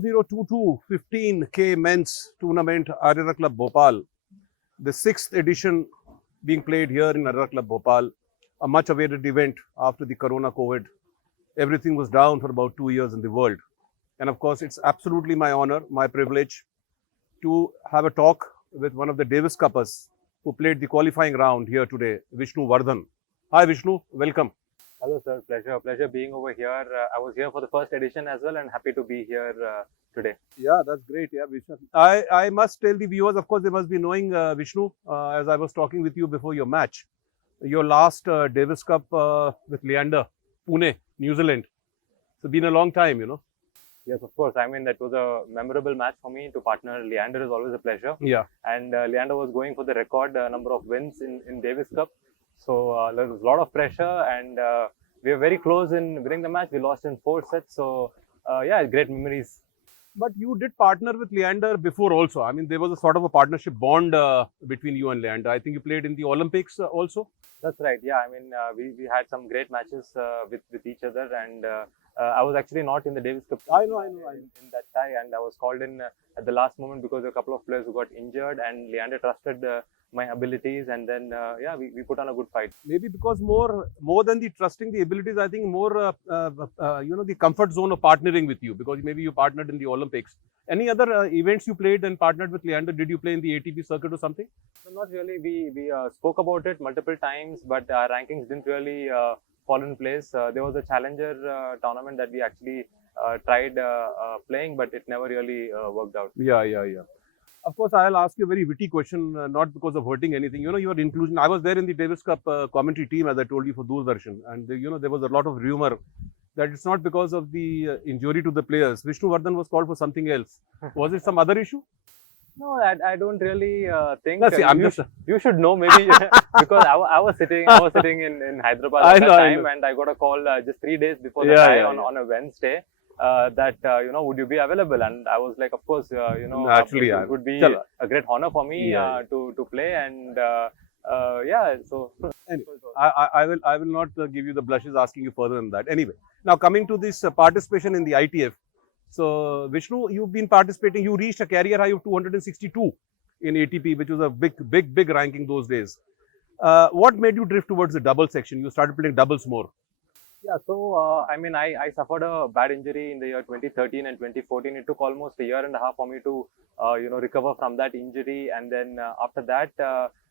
2022 15K men's tournament, Arera Club Bhopal. The 6th edition being played here in Arera Club Bhopal. A much awaited event after the Corona COVID. Everything was down for about 2 years in the world. And of course, it's absolutely my honor, my privilege to have a talk with one of the Davis Cuppers who played the qualifying round here today, Vishnu Vardhan. Hi Vishnu, welcome. Hello sir, pleasure being over here. I was here for the first edition as well and happy to be here today. Yeah, that's great. Yeah, Vishnu. I must tell the viewers, of course, they must be knowing Vishnu, as I was talking with you before your match. Your last Davis Cup with Leander, Pune, New Zealand. It's been a long time, you know. Yes, of course. I mean, that was a memorable match for me. To partner Leander is always a pleasure. Yeah. And Leander was going for the record number of wins in Davis Cup. So there was a lot of pressure and we were very close in winning the match. We lost in 4 sets. So yeah, great memories. But you did partner with Leander before also. I mean, there was a sort of a partnership bond between you and Leander. I think you played in the Olympics also. That's right. Yeah, I mean, we had some great matches with each other, and I was actually not in the Davis Cup. I know. In that tie, and I was called in at the last moment because a couple of players who got injured, and Leander trusted my abilities, and then yeah, we put on a good fight. Maybe because more than the trusting the abilities, I think more you know, the comfort zone of partnering with you, because maybe you partnered in the Olympics. Any other events you played and partnered with Leander? Did you play in the ATP Circuit or something? So not really. We spoke about it multiple times, but our rankings didn't really fall in place. There was a challenger tournament that we actually tried playing, but it never really worked out. Yeah. Of course, I'll ask you a very witty question, not because of hurting anything. You know, your inclusion. I was there in the Davis Cup commentary team, as I told you, for Doordarshan, and you know, there was a lot of rumor that it's not because of the injury to the players. Vishnu Vardhan was called for something else. Was it some other issue? No, I don't really think. No, see, you should know maybe because I was sitting in Hyderabad at that time, and I got a call just 3 days before the tie on a Wednesday. That you know, would you be available? And I was like, of course, you know, naturally, it would be a great honor for me to play, and yeah. So anyway, I will not give you the blushes asking you further than that. Anyway, now coming to this participation in the ITF. So Vishnu, you've been participating. You reached a career high of 262 in ATP, which was a big ranking those days. What made you drift towards the double section? You started playing doubles more. Yeah, so I mean, I suffered a bad injury in the year 2013 and 2014. It took almost a year and a half for me to, you know, recover from that injury. And then after that,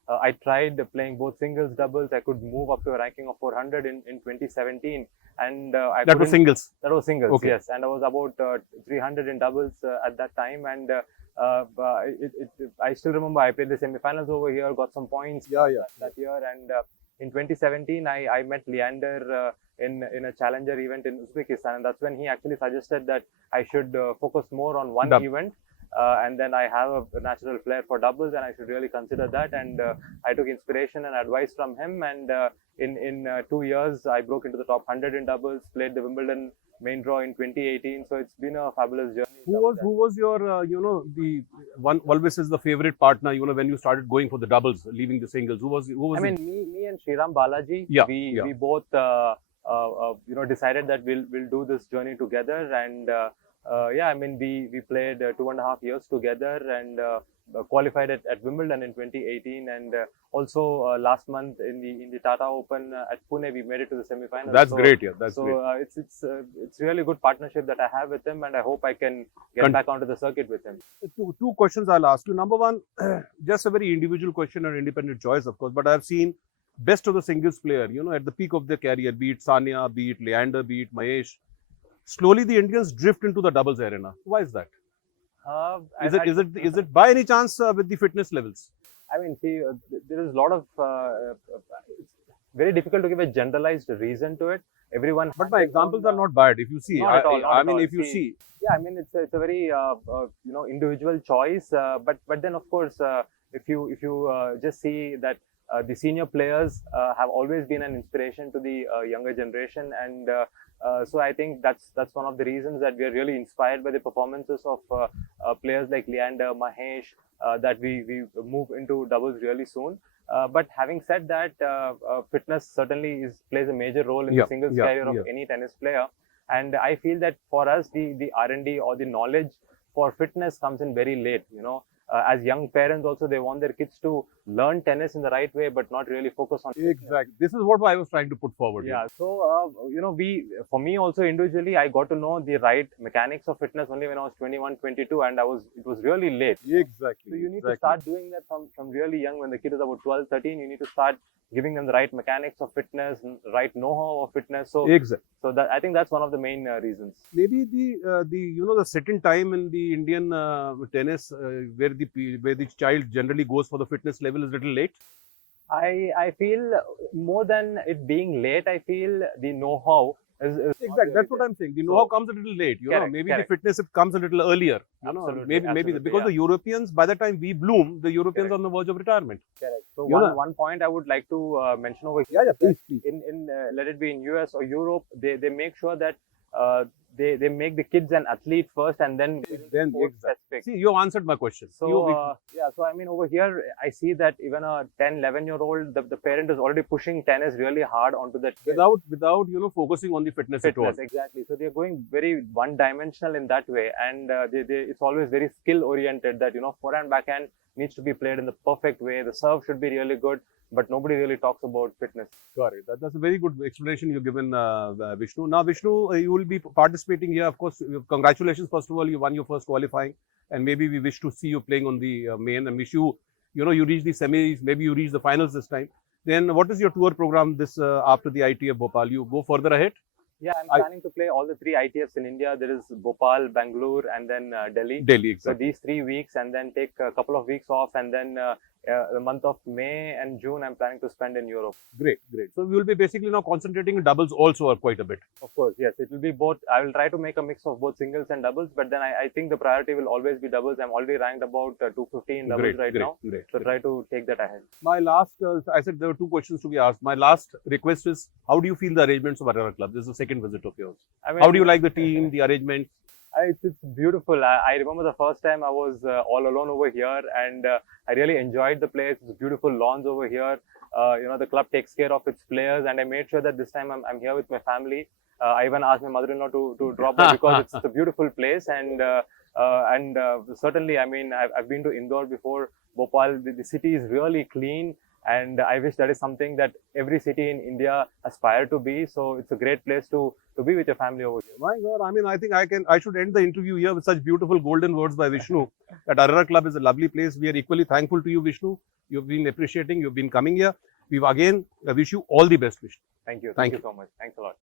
I tried playing both singles, doubles. I could move up to a ranking of 400 in 2017. And that was singles? That was singles, okay. Yes. And I was about 300 in doubles at that time. And I still remember I played the semi-finals over here, got some points that year. And in 2017, I met Leander in a challenger event in Uzbekistan, and that's when he actually suggested that I should focus more on one event, and then I have a natural flair for doubles, and I should really consider that. And I took inspiration and advice from him, and in 2 years I broke into the top 100 in doubles, played the Wimbledon main draw in 2018. So it's been a fabulous journey. Who was your you know, the one always is the favorite partner, you know, when you started going for the doubles, leaving the singles? Who was I mean, me and Sriram Balaji. We both you know, decided that we'll do this journey together, and yeah, I mean, we played 2.5 years together, and qualified at Wimbledon in 2018, and also last month in the Tata Open at Pune, we made it to the semi-finals. That's great, yeah. That's great. It's really good partnership that I have with him, and I hope I can get back onto the circuit with him. Two questions I'll ask you. Number one, just a very individual question and independent choice, of course, but I've seen best of the singles player, you know, at the peak of their career, be it Sania, be it Leander, be it Mahesh. Slowly the Indians drift into the doubles arena. Why is that? Is it by any chance with the fitness levels? I mean, see, there is a lot of it's very difficult to give a generalized reason to it. Everyone, but my examples are not bad. If you see, I mean, if you see, yeah, I mean, it's a very you know, individual choice. But then of course, if you just see that the senior players have always been an inspiration to the younger generation, and so I think that's one of the reasons that we are really inspired by the performances of players like Leander, Mahesh, that we move into doubles really soon. But having said that, fitness certainly plays a major role in the singles career of any tennis player. And I feel that for us, the R&D or the knowledge for fitness comes in very late. As young parents also, they want their kids to learn tennis in the right way, but not really focus on fitness. Exactly. This is what I was trying to put forward. Yeah. So, for me also individually, I got to know the right mechanics of fitness only when I was 21, 22, and it was really late. Exactly. So you need to start doing that from really young. When the kid is about 12, 13, you need to start giving them the right mechanics of fitness, right know-how of fitness. So, Exactly. so that I think that's one of the main reasons. Maybe the set-in time in the Indian tennis where the child generally goes for the fitness level is a little late. I feel more than it being late, I feel the know-how is Exactly. That's what I'm saying. The know-how comes a little late. Correct, Maybe correct. the fitness it comes a little earlier. Absolutely, Maybe absolutely, because yeah. the Europeans, by the time we bloom, the Europeans Correct. are on the verge of retirement. correct. So You know- one point I would like to mention over here. Yeah, please. In let it be in US or Europe, they make sure that they make the kids an athlete first and then Then sport exactly. specific. See, you answered my question. So so I mean over here I see that even a 10, 11-year-old, the parent is already pushing tennis really hard onto that kid. without focusing on the fitness at all. Fitness, exactly. So they're going very one-dimensional in that way, and it's always very skill-oriented. That forehand, backhand needs to be played in the perfect way. The serve should be really good, but nobody really talks about fitness. Got it. That's a very good explanation you've given, Vishnu. Now, Vishnu, you will be participating here. Of course, congratulations. First of all, you won your first qualifying, and maybe we wish to see you playing on the main, and wish you, you reach the semis, maybe you reach the finals this time. Then, what is your tour program this after the ITF Bhopal? You go further ahead? Yeah, I'm planning to play all the 3 ITFs in India. There is Bhopal, Bangalore, and then Delhi. Delhi, So exactly. these 3 weeks, and then take a couple of weeks off, and then the month of May and June, I'm planning to spend in Europe. Great. So, we will be basically now concentrating on doubles also quite a bit. Of course, yes, it will be both. I will try to make a mix of both singles and doubles, but then I think the priority will always be doubles. I'm already ranked about 250 in doubles now. Great. So try to take that ahead. My last, I said there were 2 questions to be asked. My last request is, how do you feel the arrangements of Arara Club? This is the second visit of yours. I mean, How do you like the team, the arrangements? It's beautiful. I remember the first time I was all alone over here, and I really enjoyed the place. It's beautiful lawns over here. The club takes care of its players, and I made sure that this time I'm here with my family. I even asked my mother-in-law to drop by because it's a beautiful place, and certainly, I mean, I've been to Indore before. Bhopal, the city is really clean. And I wish that is something that every city in India aspire to be. So it's a great place to be with your family over here. My God, I mean, I think I should end the interview here with such beautiful golden words by Vishnu. That Arara Club is a lovely place. We are equally thankful to you, Vishnu. You've been appreciating, you've been coming here. We've again wish you all the best, Vishnu. Thank you. Thank Thank you so much. Thanks a lot.